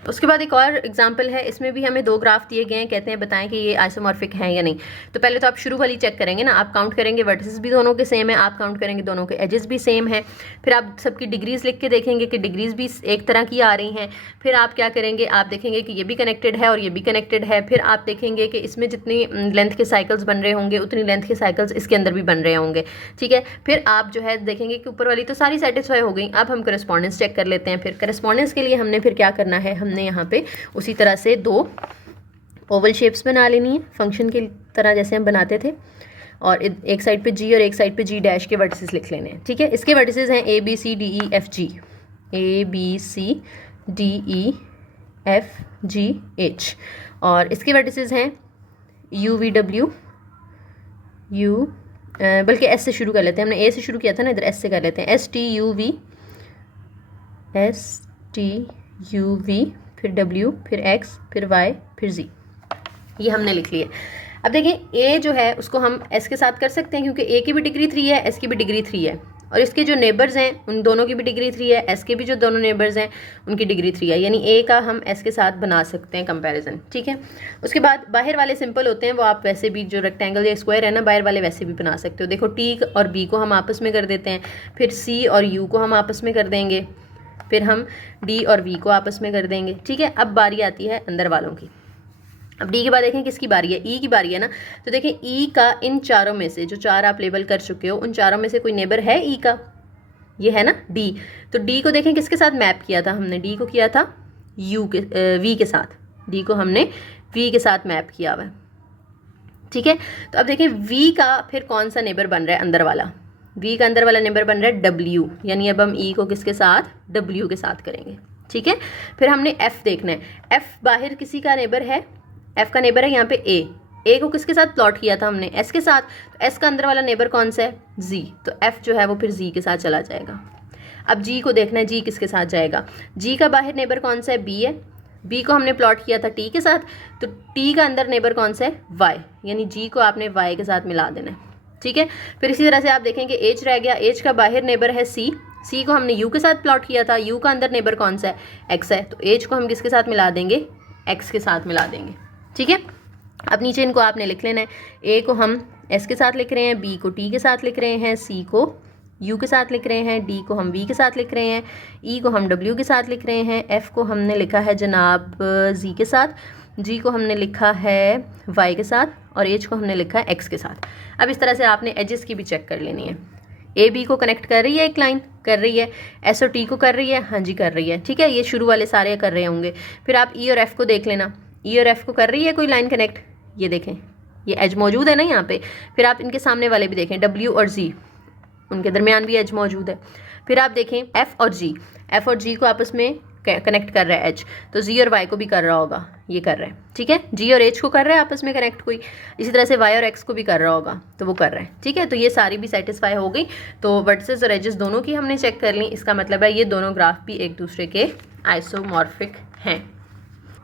उसके बाद एक और एग्जांपल है, इसमें भी हमें दो ग्राफ दिए गए हैं, कहते हैं बताएं कि ये आइसोमॉर्फिक हैं या नहीं। तो पहले तो आप शुरू वाली चेक करेंगे ना, आप काउंट करेंगे वर्टिसेस भी दोनों के सेम है, आप काउंट करेंगे दोनों के एजेस भी सेम है, फिर आप सबकी डिग्रीज लिख के देखेंगे कि डिग्रीज भी एक तरह की आ रही हैं। फिर आप क्या करेंगे, आप देखेंगे कि ये भी कनेक्टेड है और ये भी कनेक्टेड है। फिर आप देखेंगे कि इसमें जितनी लेंथ के साइकिल्स बन रहे होंगे उतनी लेंथ के साइकिल्स इसके अंदर भी बन रहे होंगे, ठीक है। फिर आप जो है देखेंगे कि ऊपर वाली तो सारी सेटिस्फाई हो गई, अब हम करस्पॉन्डेंस चेक कर लेते हैं। फिर करस्पॉन्डेंस के लिए हमने फिर क्या करना है, हमने यहाँ पे उसी तरह से दो ओवल शेप्स बना लेनी है, फंक्शन की तरह जैसे हम बनाते थे, और एक साइड पे जी और एक साइड पे जी डैश के वर्टिसेस लिख लेने हैं, ठीक है। इसके वर्टिसेस हैं A B C D E F G, A B C D E F G H, और इसके वर्टिसेस हैं यू वी डब्ल्यू यू, बल्कि एस से शुरू कर लेते हैं, हमने ए से शुरू किया था ना, इधर एस से कर लेते हैं, S T U V, S T U V, फिर W, फिर X, फिर Y, फिर Z, ये हमने लिख लिया। अब देखिए A जो है उसको हम S के साथ कर सकते हैं, क्योंकि A की भी डिग्री 3 है, S की भी डिग्री 3 है, और इसके जो नेबर्स हैं उन दोनों की भी डिग्री 3 है, S के भी जो दोनों नेबर्स हैं उनकी डिग्री 3 है, यानी A का हम S के साथ बना सकते हैं कंपैरिजन, ठीक है। उसके बाद बाहर वाले सिंपल होते हैं, वो आप वैसे भी जो रेक्टेंगल या स्क्वायर है ना, बाहर वाले वैसे भी बना सकते हो। देखो T और B को हम आपस में कर देते हैं, फिर C और U को हम आपस में कर देंगे, फिर हम D और V को आपस में कर देंगे, ठीक है। अब बारी आती है अंदर वालों की। अब D के बाद देखें किसकी बारी है, E की बारी है ना। तो देखें E का इन चारों में से, जो चार आप लेबल कर चुके हो, उन चारों में से कोई नेबर है E का, ये है ना D। तो D को देखें किसके साथ मैप किया था हमने, D को किया था V के साथ, D को हमने V के साथ मैप किया हुआ है, ठीक है। तो अब देखें V का फिर कौन सा नेबर बन रहा है अंदर वाला, V का अंदर वाला नेबर बन रहा है W, यानी अब हम E को किसके साथ, W के साथ करेंगे, ठीक है। फिर हमने F देखना है, F बाहर किसी का नेबर है, F का नेबर है यहाँ पे A को किसके साथ प्लॉट किया था हमने, S के साथ। तो S का अंदर वाला नेबर कौन सा है, Z, तो F जो है वो फिर Z के साथ चला जाएगा। अब G को देखना है, G किसके साथ जाएगा, G का बाहर नेबर कौन सा है, B है, B को हमने प्लॉट किया था T के साथ, तो T का अंदर नेबर कौन सा है, Y, यानी G को आपने Y के साथ मिला देना है, ठीक है। फिर इसी तरह से आप देखेंगे H रह गया, H का बाहर नेबर है C को हमने U के साथ प्लॉट किया था, U का अंदर नेबर कौन सा है, X है, तो H को हम किसके साथ मिला देंगे, X के साथ मिला देंगे, ठीक है। अब नीचे इनको आपने लिख लेना है, A को हम S के साथ लिख रहे हैं, B को T के साथ लिख रहे हैं, C को U के साथ लिख रहे हैं, D को हम V के साथ लिख रहे हैं, E को हम W के साथ लिख रहे हैं, F को हमने लिखा है जनाब Z के साथ, G को हमने लिखा है Y के साथ, और H को हमने लिखा है X के साथ। अब इस तरह से आपने एजेस की भी चेक कर लेनी है। A B को कनेक्ट कर रही है, एक लाइन कर रही है, S और T को कर रही है, हाँ जी कर रही है, ठीक है। ये शुरू वाले सारे कर रहे होंगे। फिर आप E और F को देख लेना, E और F को कर रही है कोई लाइन कनेक्ट, ये देखें ये एज मौजूद है ना यहाँ पे। फिर आप इनके सामने वाले भी देखें, W और Z, उनके दरमियान भी एज मौजूद है। फिर आप देखें F और G को आपस में कनेक्ट कर रहा है एज, तो Z और Y को भी कर रहा होगा, ये कर रहा है, ठीक है। G और H को कर रहा है आपस में कनेक्ट कोई, इसी तरह से Y और X को भी कर रहा होगा, तो वो कर रहा है, ठीक है। तो ये सारी भी सेटिस्फाई हो गई। तो वर्टिसेस और एजेस दोनों की हमने चेक कर ली, इसका मतलब है ये दोनों ग्राफ भी एक दूसरे के आइसोमॉर्फिक हैं।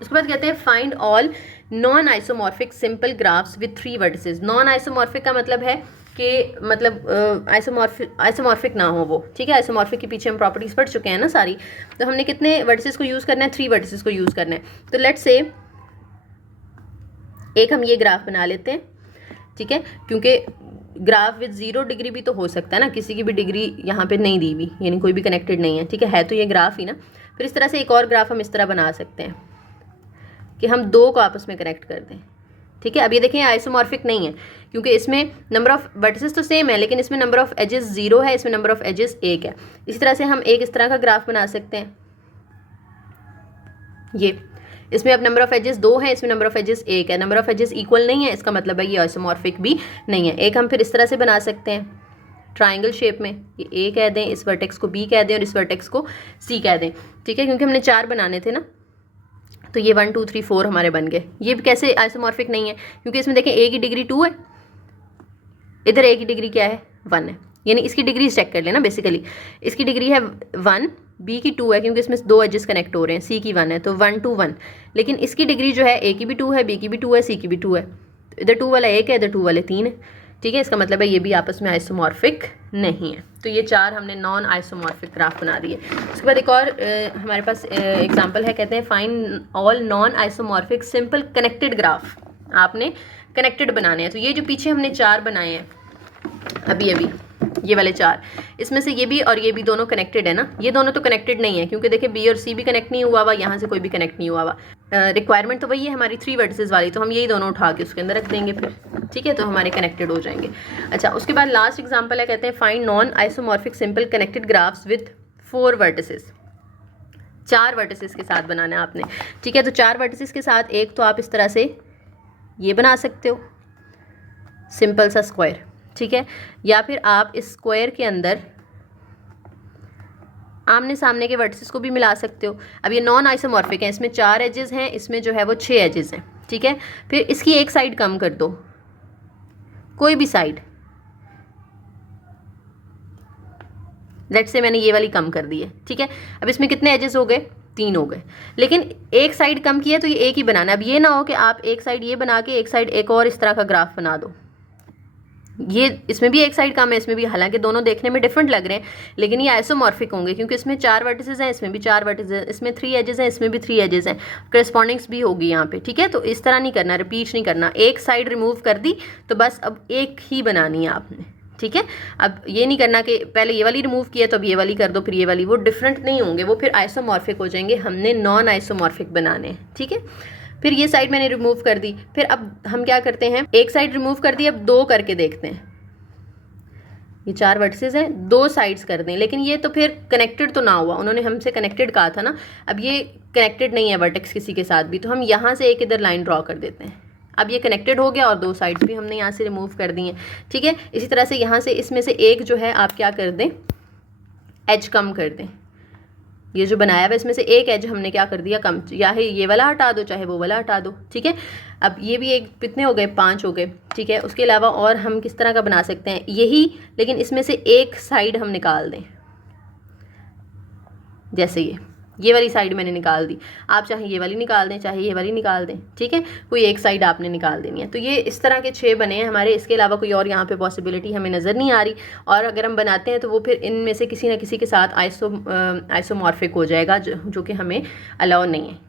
उसके बाद कहते हैं find all non isomorphic simple graphs with 3 vertices. Non isomorphic का मतलब है कि मतलब आइसोमॉर्फिक ना हो वो, ठीक है। आइसोमॉर्फिक के पीछे हम प्रॉपर्टीज पढ़ चुके हैं ना सारी। तो हमने कितने वर्टिसेस को यूज़ करना है, 3 वर्टिसेस को यूज़ करना है। तो लेट्स से एक हम ये ग्राफ बना लेते हैं, ठीक है, क्योंकि ग्राफ विद 0 डिग्री भी तो हो सकता है ना, किसी की भी डिग्री यहाँ पे नहीं दी हुई, यानी कोई भी कनेक्टेड नहीं है, ठीक है तो ये ग्राफ ही ना। फिर इस तरह से एक और ग्राफ हम इस तरह बना सकते हैं कि हम दो को आपस में कनेक्ट कर दें, ठीक है। अब ये देखें आइसोमॉर्फिक नहीं है, क्योंकि इसमें नंबर ऑफ वर्टिसेस तो सेम है, लेकिन इसमें नंबर ऑफ एजेस 0 है, इसमें नंबर ऑफ एजेस 1 है। इसी तरह से हम एक इस तरह का ग्राफ बना सकते हैं, ये इसमें अब नंबर ऑफ एजेस 2 है, इसमें नंबर ऑफ एजेस 1 है, नंबर ऑफ एजेस इक्वल नहीं है, इसका मतलब है ये आइसोमॉर्फिक भी नहीं है। एक हम फिर इस तरह से बना सकते हैं ट्राइंगल शेप में, ये A कह दें, इस वर्टेक्स को B कह दें और इस वर्टेक्स को C कह दें, ठीक है, क्योंकि हमने 4 बनाने थे ना, तो ये 1 2 3 4 हमारे बन गए। ये भी कैसे आइसोमॉर्फिक नहीं है, क्योंकि इसमें देखें A की डिग्री 2 है, इधर A की डिग्री क्या है 1 है, यानी इसकी डिग्री चेक कर लेना बेसिकली। इसकी डिग्री है 1, बी की 2 है क्योंकि इसमें 2 एजेस कनेक्ट हो रहे हैं, सी की 1 है तो 1 2 1। लेकिन इसकी डिग्री जो है ए की भी 2 है, बी की भी 2 है, सी की भी 2 है। तो इधर 2 वाला 1 है, इधर 2 वाले 3 है। ठीक है, इसका मतलब है ये भी आपस में आइसोमॉर्फिक नहीं है। तो ये 4 हमने नॉन आइसोमॉर्फिक ग्राफ बना दिए। उसके बाद एक और हमारे पास एग्जांपल है, कहते हैं find all non isomorphic simple connected graph. आपने कनेक्टेड बनाने हैं। तो ये जो पीछे हमने 4 बनाए हैं अभी ये वाले 4, इसमें से ये भी और ये भी दोनों कनेक्टेड है ना। ये दोनों तो कनेक्टेड नहीं है क्योंकि देखिए बी और सी भी कनेक्ट नहीं हुआ हुआ, यहाँ से कोई भी कनेक्ट नहीं हुआ हुआ। रिक्वायरमेंट तो वही है हमारी 3 वर्टिसेस वाली, तो हम यही दोनों उठा के उसके अंदर रख देंगे फिर। ठीक है, तो हमारे कनेक्टेड हो जाएंगे। अच्छा, उसके बाद लास्ट एग्जाम्पल है, कहते हैं find non isomorphic simple connected graphs with 4 vertices. 4 vertices के साथ बनाना है आपने। ठीक है, तो 4 वर्टिसेस के साथ एक तो आप इस तरह से ये बना सकते हो सिंपल सा स्क्वायर। ठीक है, या फिर आप इस स्क्वायर के अंदर आमने सामने के वर्टिसेस को भी मिला सकते हो। अब ये नॉन आइसोमॉर्फिक है, इसमें 4 एजेस हैं, इसमें जो है वो 6 एजेस हैं। ठीक है, फिर इसकी एक साइड कम कर दो, कोई भी साइड। लेट्स से मैंने ये वाली कम कर दी है। ठीक है, अब इसमें कितने एजेस हो गए? 3 हो गए। लेकिन एक साइड कम की है तो ये एक ही बनाना है। अब ये ना हो कि आप एक साइड ये बना के एक साइड एक और इस तरह का ग्राफ बना दो। ये इसमें भी एक साइड कम है, इसमें भी, हालांकि दोनों देखने में डिफरेंट लग रहे हैं लेकिन ये आइसोमॉर्फिक होंगे क्योंकि इसमें 4 वर्टिसेस हैं, इसमें भी 4 वर्टिसेस हैं, इसमें 3 एजेस हैं, इसमें भी 3 एजेस हैं। करस्पॉन्डिंग्स भी होगी यहाँ पे। ठीक है, तो इस तरह नहीं करना, रिपीट नहीं करना। एक साइड रिमूव कर दी तो बस अब एक ही बनानी है आपने। ठीक है, अब ये नहीं करना कि पहले ये वाली रिमूव किया तो अब ये वाली कर दो फिर ये वाली, वो डिफरेंट नहीं होंगे, वो फिर आइसोमॉर्फिक हो जाएंगे। हमने नॉन आइसोमॉर्फिक बनाने हैं। ठीक है, फिर ये साइड मैंने रिमूव कर दी। फिर अब हम क्या करते हैं, एक साइड रिमूव कर दी, अब 2 करके देखते हैं। ये 4 वर्टिसेस हैं, 2 साइड्स कर दें, लेकिन ये तो फिर कनेक्टेड तो ना हुआ, उन्होंने हमसे कनेक्टेड कहा था ना। अब ये कनेक्टेड नहीं है वर्टेक्स किसी के साथ भी, तो हम यहाँ से एक इधर लाइन ड्रॉ कर देते हैं। अब ये कनेक्टेड हो गया और 2 साइड्स भी हमने यहाँ से रिमूव कर दी हैं। ठीक है, इसी तरह से यहाँ से इसमें से एक जो है आप क्या कर दें, एज कम कर दें। ये जो बनाया हुआ इसमें से एक एज हमने क्या कर दिया, कम, या ये वाला हटा दो चाहे वो वाला हटा दो। ठीक है, अब ये भी एक, कितने हो गए, 5 हो गए। ठीक है, उसके अलावा और हम किस तरह का बना सकते हैं, यही, लेकिन इसमें से एक साइड हम निकाल दें। जैसे ये वाली साइड मैंने निकाल दी, आप चाहे ये वाली निकाल दें चाहे ये वाली निकाल दें। ठीक है, कोई एक साइड आपने निकाल देनी है। तो ये इस तरह के 6 बने हैं हमारे, इसके अलावा कोई और यहाँ पे पॉसिबिलिटी हमें नज़र नहीं आ रही। और अगर हम बनाते हैं तो वो फिर इनमें से किसी न किसी के साथ आइसोमॉर्फिक हो जाएगा, जो कि हमें अलाउ नहीं है।